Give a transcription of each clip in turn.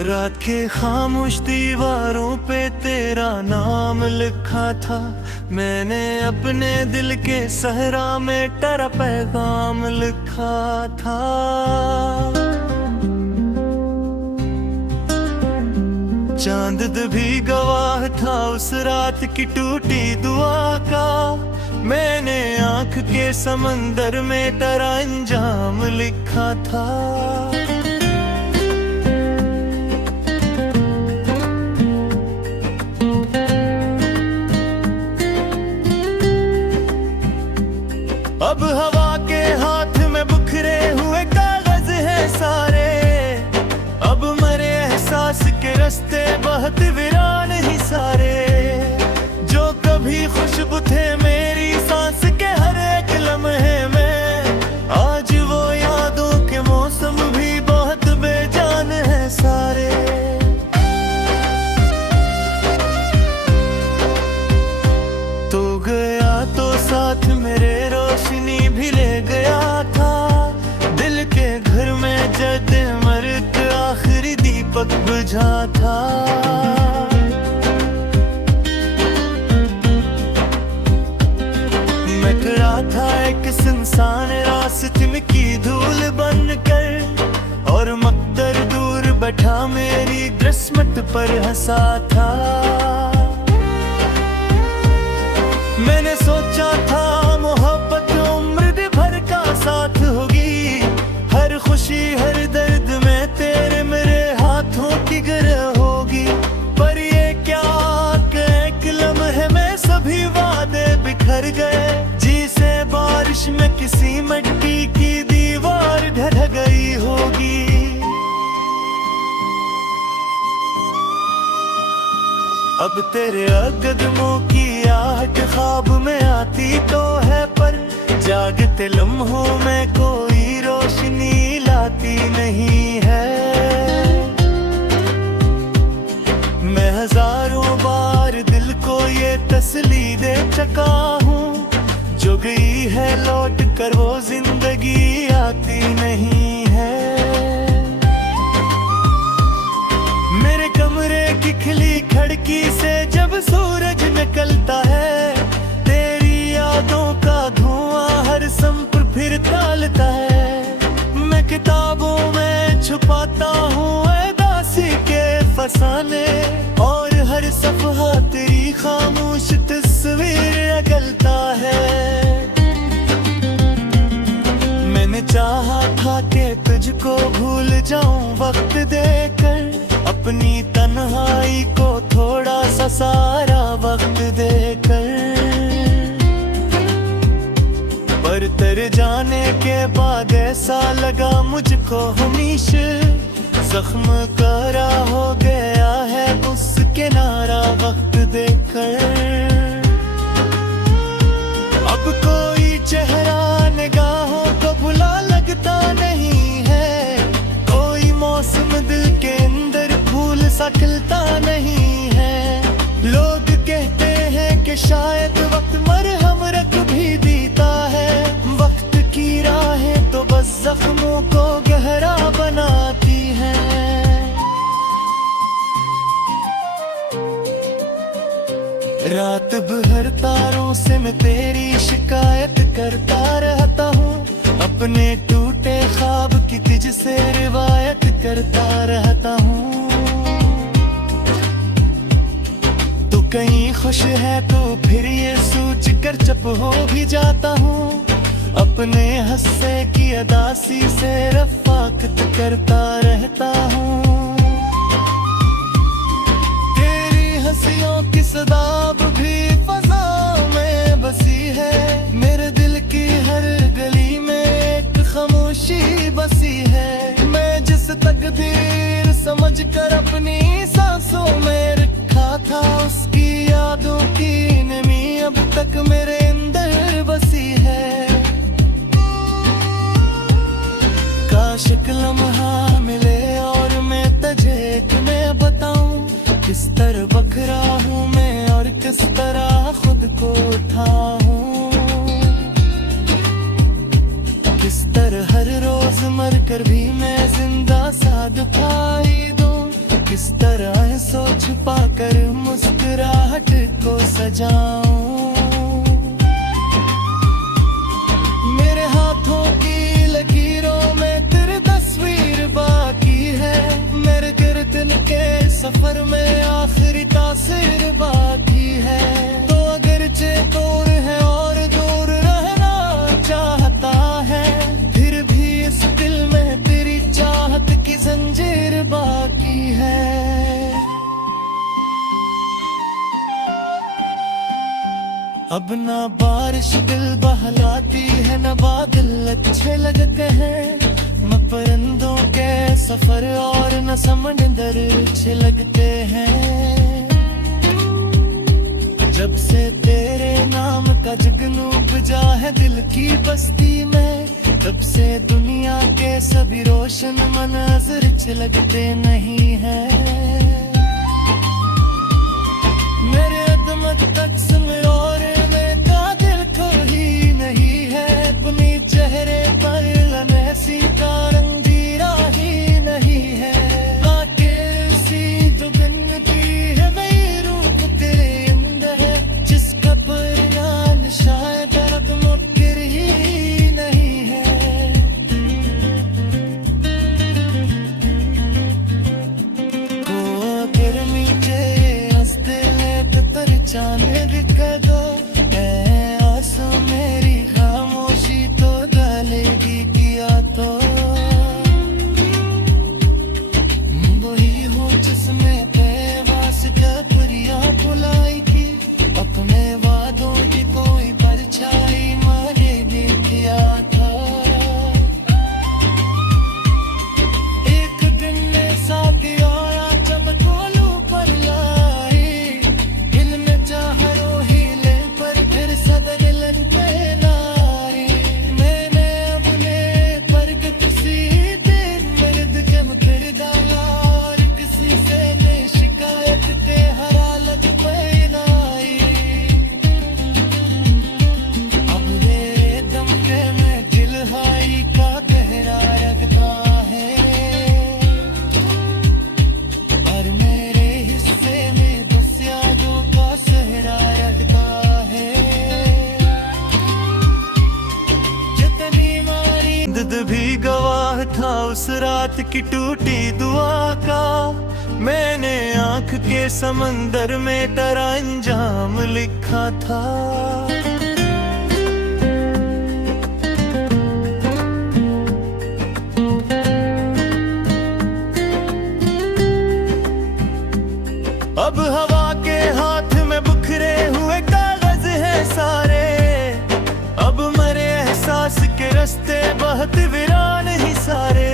रात के खामोश दीवारों पे तेरा नाम लिखा था। मैंने अपने दिल के सहरा में तेरा पैगाम लिखा था। चांद भी गवाह था उस रात की टूटी दुआ का। मैंने आंख के समंदर में तेरा अंजाम लिखा था। अब हवा के हाथ में बिखरे हुए कागज हैं सारे। अब मरे एहसास के रास्ते बहुत वीरान ही सारे। जो कभी खुशबू थे मेरी सांस के हर एक लम्हे में, आज वो यादों के मौसम भी बहुत बेजान है सारे। तो गया तो साथ मेरे रोशनी भी ले गया था। दिल के घर में जद मर्द आखिरी दीपक बुझा था। मैं खड़ा था एक सुनसान रास्ते में की धूल बनकर, और मकदर दूर बैठा मेरी किस्मत पर हंसा था। मैंने सोचा था मोहब्बत उम्र भर का साथ होगी। हर खुशी हर दर्द में तेरे मेरे हाथों की गिरह होगी। पर ये क्या कि एक लम्हे में सभी वादे बिखर गए। जी से बारिश में किसी मिट्टी की दीवार ढह गई होगी। अब तेरे कदमों की आहट ख्वाब में आती तो है, पर जागते लम्हों में कोई रोशनी लाती नहीं है। मैं हजारों बार दिल को ये तसल्ली दे चुका हूँ, जो गई है लौट कर वो जिंदगी आती नहीं है। मेरे कमरे की खिली खिड़की से जब सूरज निकलता है, तेरी यादों का धुआं हर संप फिर तालता है। मैं किताबों में छुपाता हूँ उदासी के फसाने, और हर सफहा तेरी खामोश तस्वीर अगलता है। मैंने चाहा था कि तुझको भूल जाऊं वक्त देकर, अपनी तन्हाई को थोड़ा सा सारा वक्त देकर। पर तेरे जाने के बाद ऐसा लगा मुझको हमेशा, जख्म करा हो गया है उसके नारा वक्त देकर। अब कोई चेहरा निगाहों को भुला लगता नहीं है। कोई मौसम दिल के अंदर फूल सा खिलता नहीं है। लोग कहते हैं कि शायद वक्त मरहम रख भी देता है। वक्त की राहें तो बस जख्मों को गहरा बनाती हैं। रात भर तारों से मैं तेरी शिकायत करता रहता हूँ। अपने टूटे ख्वाब की तुझसे रिवायत करता रहता हूँ। तू कहीं खुश है तो फिर ये सोच कर चुप हो भी जाता हूँ। अपने हंसे की अदासी से रफाकत करता रहता हूँ। तेरी हंसियों की सदाब भी फज़ाओं में बसी है। मेरे दिल की हर गली में एक खामोशी बसी है। मैं जिस तकदीर समझ कर अपनी सांसों में रखा था, उसकी यादों की नमी अब तक मेरे अंदर बसी है। काश एक लम्हा मिले और मैं तुझे एक मैं बताऊं, किस तरह बखरा हूँ मैं और किस तरह खुद को उठाऊं। किस तरह हर रोज मर कर भी मैं जिंदा सा दिखाई दूं। जाऊं। मेरे हाथों की लकीरों में तेरी तस्वीर बाकी है, मेरे गिरदन के सफर में आखिरी तासीर बाकी है। तो अगरचे दूर है और दूर रहना चाहता है, फिर भी इस दिल में तेरी चाहत की जंजीर बाकी है। अब ना बारिश दिल बहलाती है, न बादल अच्छे लगते हैं, न परिंदों के सफर और न समंदर अच्छे लगते हैं। जब से तेरे नाम का जुगनू बजा है दिल की बस्ती में, तब से दुनिया के सभी रोशन मंजर अच्छे लगते नहीं है। मेरे अदमत तक सिमर और चेहरे पर लम्हे का रंग जीरा ही नहीं है। आके सी दुगन की है वही रूप तेरे अंदर है, जिसका परिणाम शायद अब मुमकिन ही नहीं है। तो अगर मीठे हंसते लेट तर जाने दिखा दो, मेरी खामोशी तो गलेगी किया तो वही हो जिसमें बेवास्ता परिया बुलाई थी, अपने वादों की कोई परछाई मारे भी किया था। एक दिन में साथी और चमकोलू पर लाई, दिल में चाहरो ही ले पर फिर सदर पहनाई। मैंने अपने पर किसी दिन मर्द कम कर डाला, और किसी से ने शिकायत ते हरालत पहनाई। अब मेरे दम के में दिलहाई का गहरा रखता है, और मेरे हिस्से में बस यादों का सहरा रखता है। नींद भी गवाह था उस रात की टूटी दुआ का, मैंने आंख के समंदर में तेरा अंजाम लिखा था। अब हवा के हाथ में बिखरे हुए कागज हैं सारे, अब मरे एहसास के रास्ते बहुत वीरान ही सारे।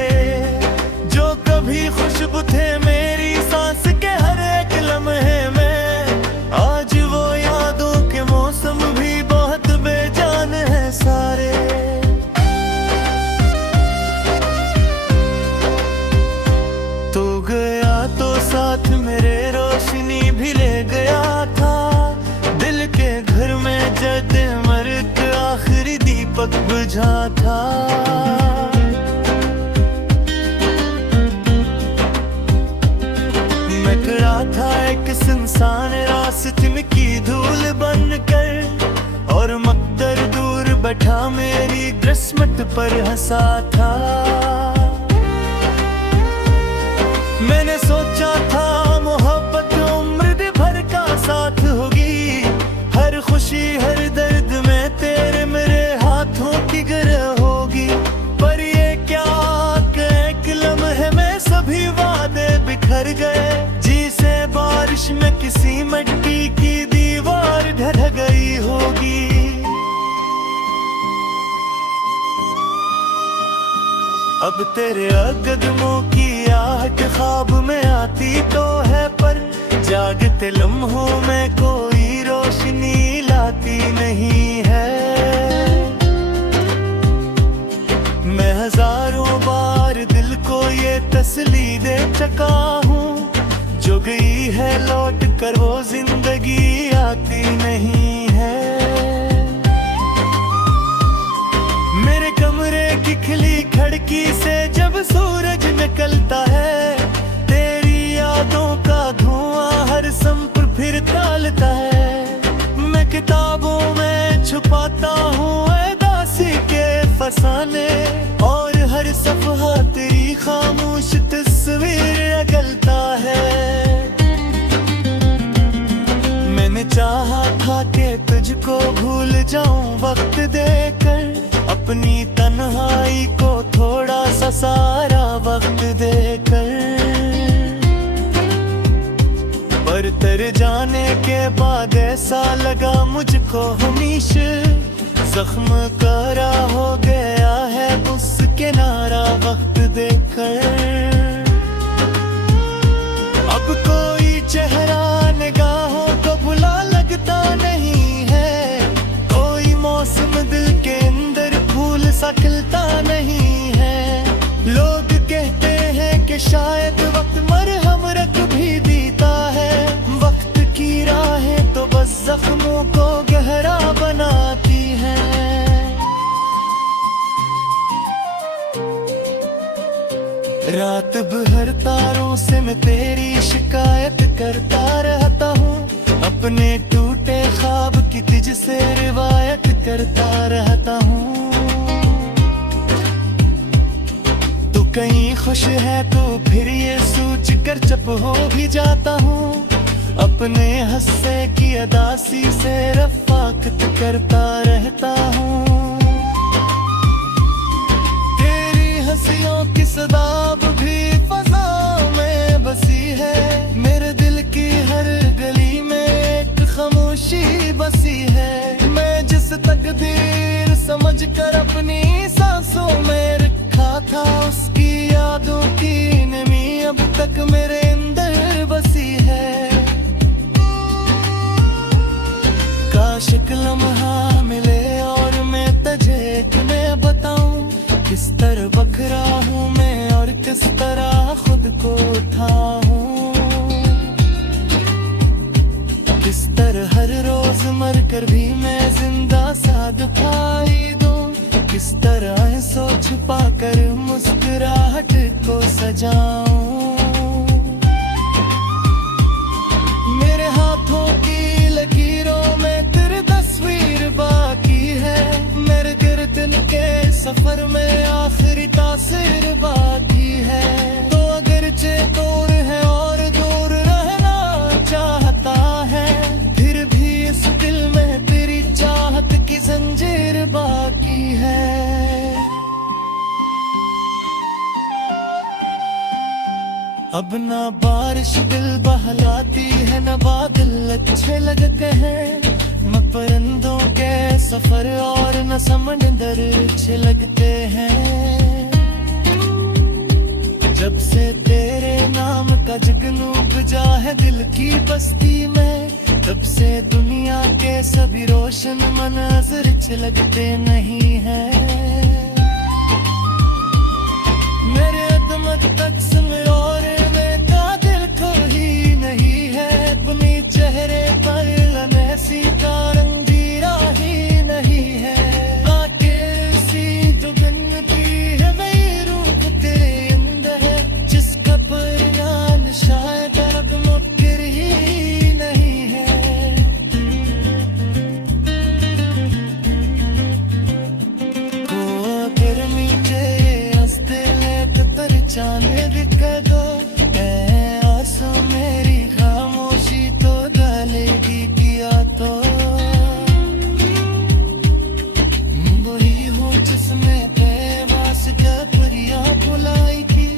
जो कभी खुशबू थे मेरी सांस के हर एक लम्हे में, आज वो यादों के मौसम भी बहुत बेजान है सारे। तो गया तो साथ मेरे रोशनी भी ले गया था, दिल के घर में जद मर्द आखिरी दीपक बुझा था। मैं खड़ा था एक सुनसान रास्ते में की धूल बनकर, और मकदर दूर बैठा मेरी किस्मत पर हंसा था। मैंने सोचा था मोहब्बत उम्र भर का साथ होगी, हर खुशी हर दर्द में तेरे मेरे हाथों की गिरह होगी। पर ये क्या कि एक लम्हे में सभी वादे बिखर गए, जिसे बारिश में किसी मिट्टी की दीवार ढह गई होगी। अब तेरे कदमों की आहट ख्वाब में आती तो है, पर जागते लम्हों में कोई रोशनी लाती नहीं है। मैं हजारों बार दिल को ये तसली दे चुका हूँ, जो गई है लौट कर वो जिंदगी आती नहीं है। मेरे कमरे की खिली खिड़की से जब सूरज निकलता है, तेरी यादों का धुआं हर संप फिर तालता है। भूल जाऊं वक्त देकर, अपनी तन्हाई को थोड़ा सा सारा वक्त देकर। पर तेरे जाने के बाद ऐसा लगा मुझको हमेशा, जख्म करा हो गया है उसके नारा वक्त देखकर। अब कोई चेहरा निगाहों को भुला लगता नहीं है, कोई मौसम दिल के अंदर फूल सा खिलता नहीं है। लोग कहते हैं कि शायद वक्त मरहम रख भी देता है, वक्त की राहें तो बस जख्मों को गहरा बनाती हैं। रात भर तारों से मैं तेरी शिकायत करता रहता हूँ, अपने टूटे ख्वाब की तुझसे रिवायत करता रहता हूँ। तू कहीं खुश है तो फिर ये सोच कर चुप हो भी जाता हूँ, अपने हंसे की अदासी से रफाकत करता रहता हूँ। तेरी हंसियों की सदाब भी फज़ाओं में बसी है, मेरे दिल की हर गली में एक खामोशी बसी है। मैं जिस तकदीर समझ कर अपनी सांसों में रखा था, उसकी यादों की नमी अब तक मेरे अंदर बसी है। काश एक लम्हा मिले और मैं तुझे मैं बताऊं, किस तरह बखरा हूँ मैं और किस तरह खुद को उठाऊं। किस तरह हर रोज मर कर भी मैं जिंदा सा दिखाई दूं, किस तरह सोच पाकर मुस्कुराहट को सजाऊं। मेरे हाथों की लकीरों में तेरी तस्वीर बाकी है, मेरे गिरदन के सफर में आखिरी तासीर बाकी है। तो अगरचे दूर है और दूर रहना चाहता है, फिर भी इस दिल में तेरी चाहत की जंजीर बाकी है। अब ना बारिश दिल बहलाती है, न बादल अच्छे लगते हैं, न परिंदों के सफर और न समंदर अच्छे लगते हैं। जब से तेरे नाम का जुगनू बुझा है दिल की बस्ती में, तब से दुनिया के सभी रोशन मनाज़िर अच्छे लगते नहीं हैं। मेरे अदमत तक सिमर और का दिल को ही नहीं है, अपनी चेहरे पर लम्हे का रंग जीरा ही नहीं है। आके सी जो गन्नती है वही रूप तेरे अंदर है, जिसका परिणाम शायद अब मुमकिन ही नहीं है। को अगर मीठे हंसते ले कतर चांद दिखा दो, आंसू मेरी खामोशी तो डालेगी किया तो। वही हो जिसमें बेवास का परिया बुलाई की,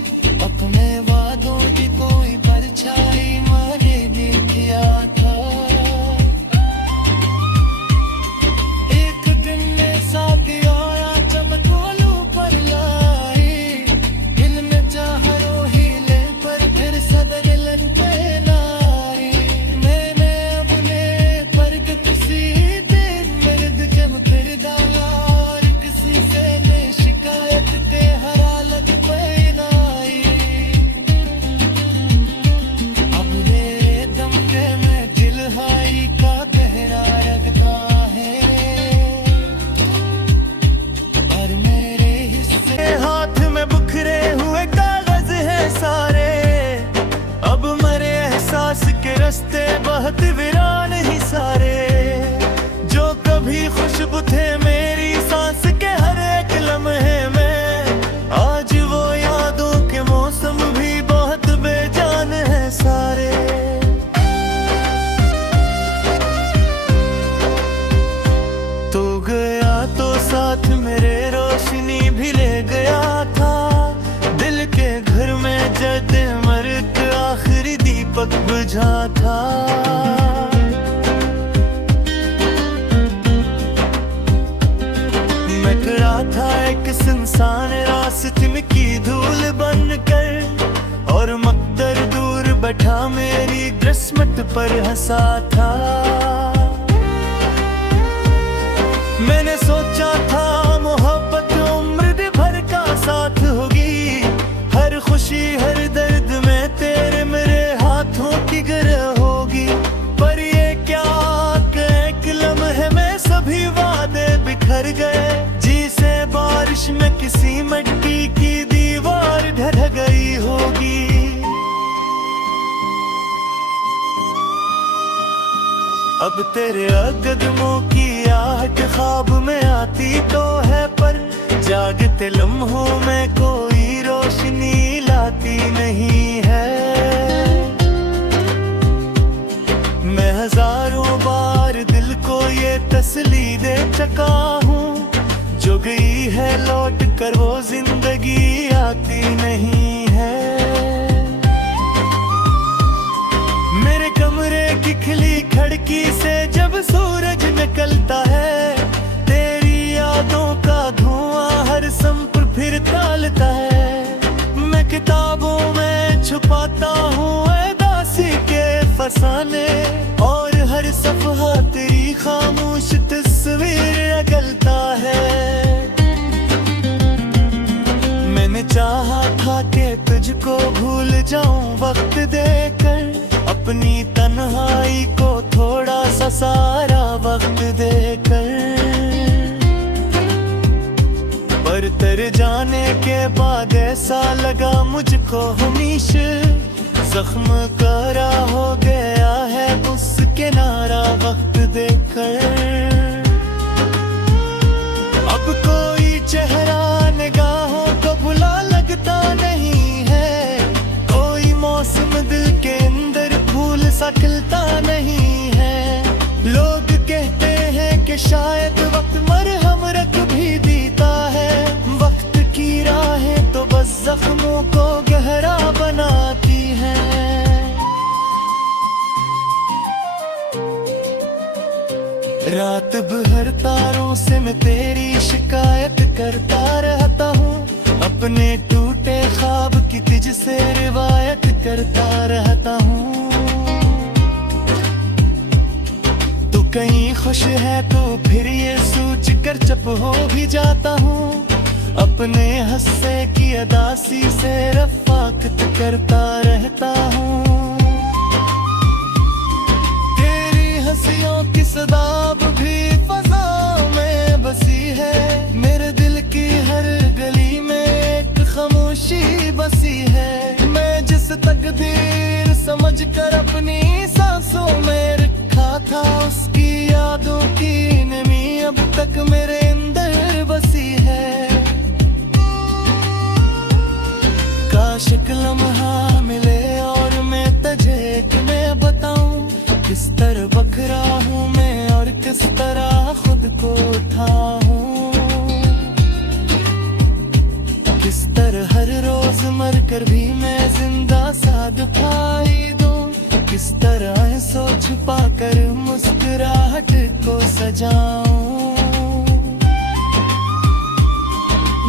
अपने वादों की कोई परछाई मारे भी किया था। एक दिन ने साथ आया चमकोलू पर लाई, दिल में चाहरो हिले पर फिर सदर लन पहनाई। मैंने अपने पर किसी दिन मर्द कम कर डाला, और किसी से ने शिकायत ते हरालत पहनाई। अब मेरे दम के मैं दिलहाई का गहरा रखता है, और मेरे हिस्से हाथ में बुखरे हुए कागज हैं सारे। अब मरे एहसास के रास्ते बहुत वीरान ही सारे, जो कभी खुशबू थे मेरी सांस के हर एक लम्हे में, आज वो यादों के मौसम भी बहुत बेजान है सारे। बुझा था। मैं खड़ा था एक सुनसान रास्ते में की धूल बनकर, और मकदर दूर बैठा मेरी किस्मत पर हंसा था। मैंने सोचा था मोहब्बत उम्र भर का साथ होगी, हर खुशी हर दर्द में तेरे मेरे हाथों की गिरह होगी। पर ये क्या एक लम्हे में सभी वादे बिखर गए, जी से बारिश में किसी मिट्टी की दीवार ढह गई होगी। अब तेरे कदमों की आहट ख्वाब में आती तो है, पर जागते लम्हों में कोई रोशनी लाती नहीं है। मैं हजारों बार दिल को ये तसल्ली दे चुका हूँ, जो गई है लौट कर वो जिंदगी आती नहीं है। मेरे कमरे की खिली खिड़की से जब सूरज निकलता है, तेरी यादों का धुआं हर संप फिर तालता है। मैं किताबों में छुपाता हूँ उदासी के फसाने, और हर सफ़हा तेरी खामोश तस्वीर अगलता है। मैंने चाहा था कि तुझको भूल जाऊं वक्त देकर, अपनी तन्हाई को थोड़ा सा सारा वक्त देकर, पर तेरे जाने के बाद ऐसा लगा मुझको हमेशा जख्म करा हो गया है उस किनारा वक्त देकर। अब कोई चेहरा निगाहों को बुला लगता नहीं है, कोई मौसम दिल के अंदर फूल सा खिलता नहीं है। लोग कहते हैं कि शायद वक्त मरहम रख भी देता है, वक्त की राहें तो बस जख्मों को गहरा बनाती हैं। रात भर तारों से मैं तेरी शिकायत करता रहता हूँ, अपने टूटे ख्वाब की तुझसे रिवायत करता रहता हूँ। तू कहीं खुश है तो फिर ये सोच कर चुप हो भी जाता हूँ, अपने हंसे की अदासी से रफाकत करता रहता हूँ। तेरी हंसियों की सदाब भी फजा में बसी है, मेरे दिल की हर गली में एक खामोशी बसी है। मैं जिस तकदीर समझ कर अपनी सांसों में रखा था, उसकी यादों की नमी अब तक मेरे अंदर बसी है। काश एक लम्हा मिले और मैं तुझे एक मैं बताऊं, किस तरह बखरा हूँ मैं और किस तरह खुद को उठाऊं, किस तरह हर रोज मर कर भी मैं जिंदा सा दिखाई दूं, किस तरह सोच छुपा कर मुस्कुराहट को सजाऊं।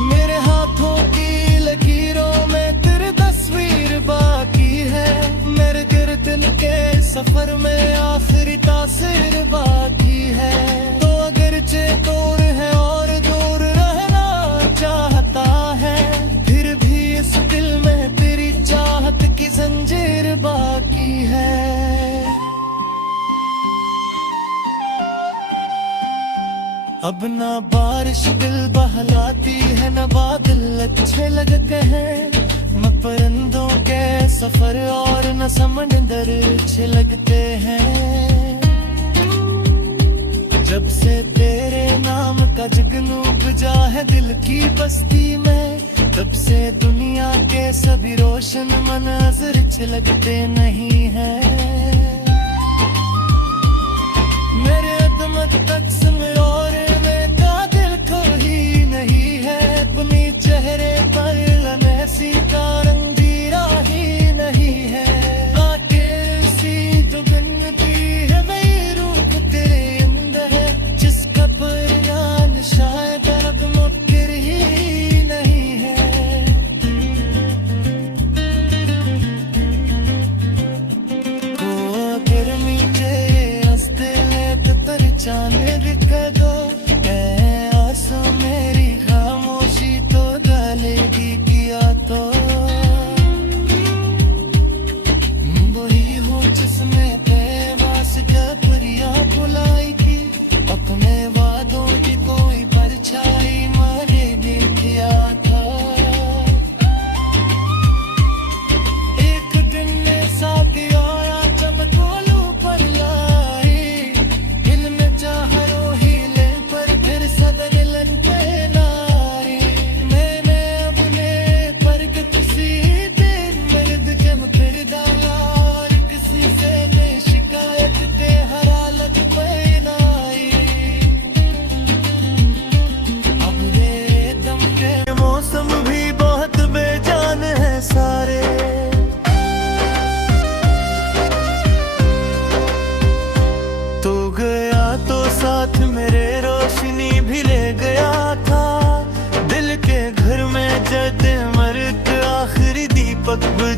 मेरे हाथों की लकीरों में तेरी तस्वीर बाकी है, मेरे गिरदन के सफर में आखिरी तासीर बाकी है। तो अगरचे दूर है और दूर रहना चाहता है, फिर भी इस दिल में तेरी चाहत की जंजीर बाकी है। अब ना बारिश दिल बहलाती है, न बादल अच्छे लगते हैं, न परिंदों के सफर और न समंदर अच्छे लगते हैं। जब से तेरे नाम का जुगनू बुझा है दिल की बस्ती में, तब से दुनिया के सभी रोशन मनाज़िर अच्छे लगते नहीं है। मेरे अदमत तक और में का दिल कोई नहीं है, अपनी चेहरे पर लनहसी का रंग जीरा ही नहीं है। आके उसी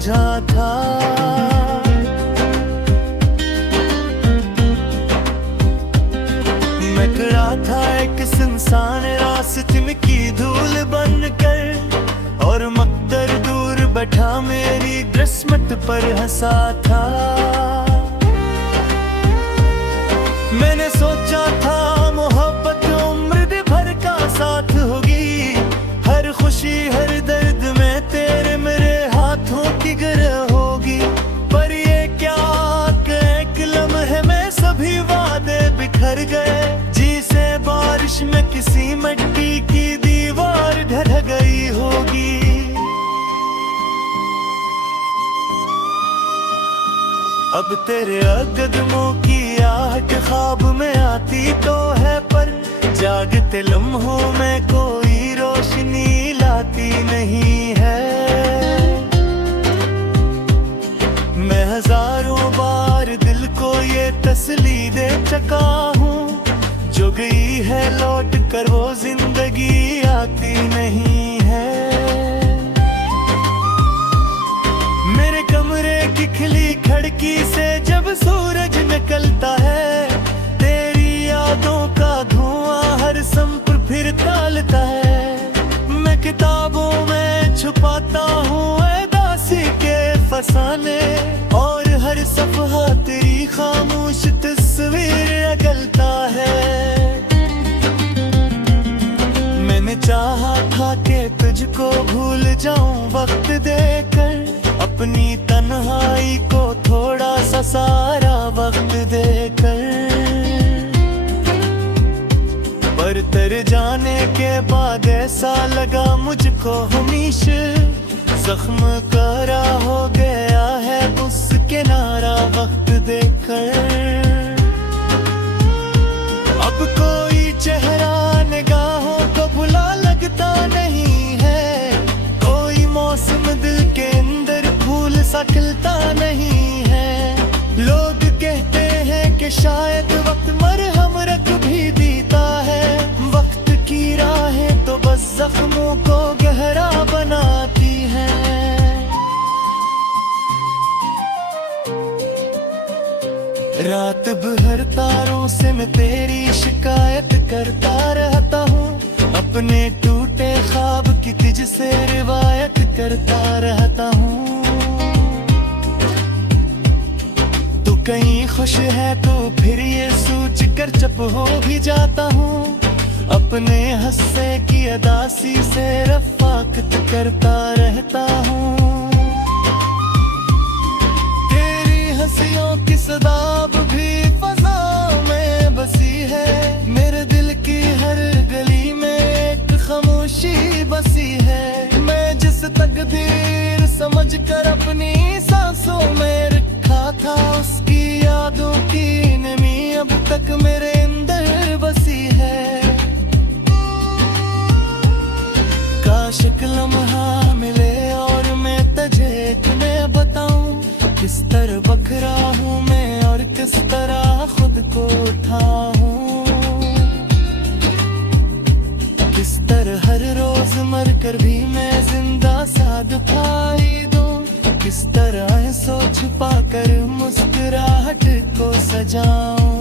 उलझा था। मैं खड़ा था एक सुनसान रास्ते में की धूल बनकर, और मकदर दूर बैठा मेरी किस्मत पर हंसा था। मैंने सोचा था मोहब्बत उम्र भर का साथ होगी, हर खुशी हर दर्द में तेरे मेरे हाथों की गिरह होगी। पर ये क्या कि एक लम्हे में सभी वादे बिखर गए, जी से बारिश में किसी मिट्टी की दीवार ढह गई होगी। अब तेरे कदमों की आहट ख्वाब में आती तो है, पर जागते लम्हों में कोई रोशनी लाती नहीं है। मैं हजारों बार दिल को ये तसल्ली दे चुका हूँ, जो गई है लौट कर वो जिंदगी आती नहीं है। मेरे कमरे की खिली खिड़की से जब सूरज निकलता है, तेरी यादों का धुआं हर संप फिर तालता है। मैं किताबों में छुपाता हूँ उदासी के फसाने, और हर सफ़हा तेरी खामोश तस्वीर अगलता है। मैंने चाहा था कि तुझको भूल जाऊं वक्त देकर, अपनी तन्हाई को थोड़ा सा सारा वक्त देकर, पर तेरे जाने के बाद ऐसा लगा मुझको हमेशा जख्म करा हो गया है उस किनारा वक्त देकर। अब कोई चेहरा निगाहों को बुला लगता नहीं है, कोई मौसम दिल के अंदर फूल सा खिलता नहीं है। लोग कहते हैं कि शायद वक्त मरहम रख भी देता है, वक्त की राहें तो बस जख्मों को गहरा बनाती हैं। रात भर तारों से मैं तेरी शिकायत करता रहता हूँ, अपने टूटे ख्वाब की तुझसे रिवायत करता रहता हूँ। तू कहीं खुश है तो फिर ये सोच कर चुप हो भी जाता हूँ, अपने हंसे की अदासी से रफाकत करता रहता हूँ। तेरी हंसियों की सदाब भी फजा में बसी है, मेरे दिल की हर गली में एक खामोशी बसी है। मैं जिस तकदीर समझ कर अपनी सांसों में रखा था, उसकी यादों की नमी अब तक मेरे अंदर बसी है। काश एक लम्हा मिले और मैं तुझे तुम्हें बताऊं, किस तरह बखरा हूँ मैं और किस तरह खुद को उठाऊं, किस तरह हर रोज मर कर भी मैं जिंदा सा दिखाई दूं, किस तरह सोच छुपा कर मुस्कुराहट को सजाऊं।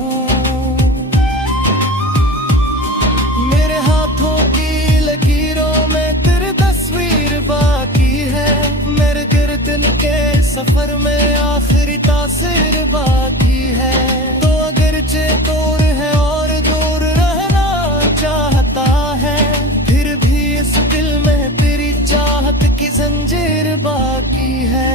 मेरे हाथों की लकीरों में तेरी तस्वीर बाकी है, मेरे गिरदन के सफर में आखिरी तासीर बाकी है। तो अगरचे दूर है और दूर रहना चाहता है, फिर भी इस दिल में तेरी चाहत की जंजीर बाकी है।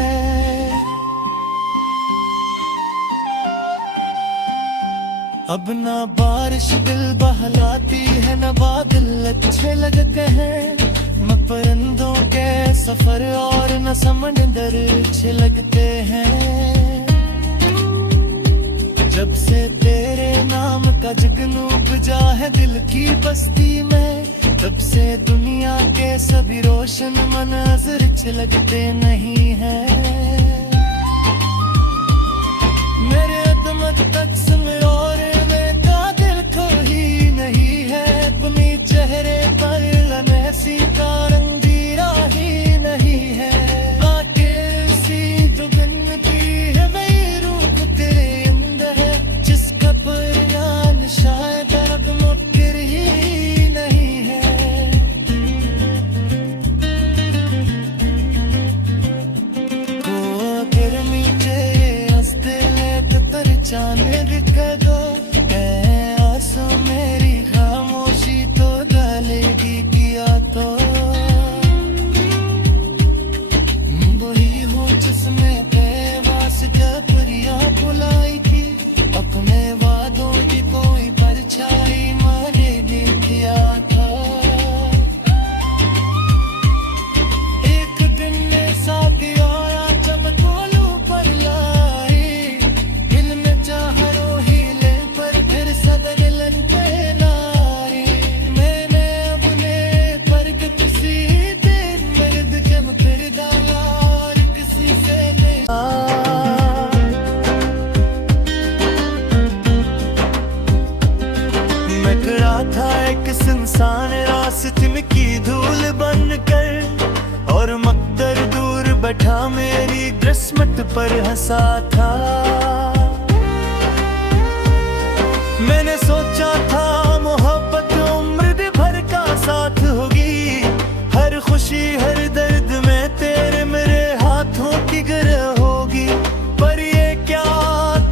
अब ना बारिश दिल बहलाती है, न बादल अच्छे लगते हैं, न परिंदों के सफर और न समंदर अच्छे लगते हैं। जब से तेरे नाम का जुगनू बुझा है दिल की बस्ती में, तब से दुनिया के सभी रोशन मनाज़िर अच्छे लगते नहीं है। मेरे अदमत तक सुन और में का दिल कोई नहीं है, अपनी चेहरे पर ऐसी का रंग जीरा ही नहीं है। आके इसी सा था। मैंने सोचा था मोहब्बत उम्र भर का साथ होगी, हर खुशी हर दर्द में तेरे मेरे हाथों की गिरह होगी। पर ये क्या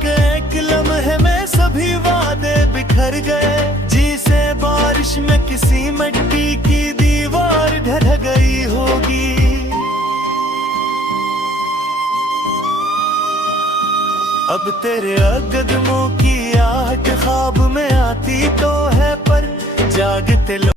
कि एक लम्हे में सभी वादे बिखर गए, जी से बारिश में किसी मिट्टी की दीवार ढह गई होगी। अब तेरे कदमों की आहट ख्वाब में आती तो है, पर जागते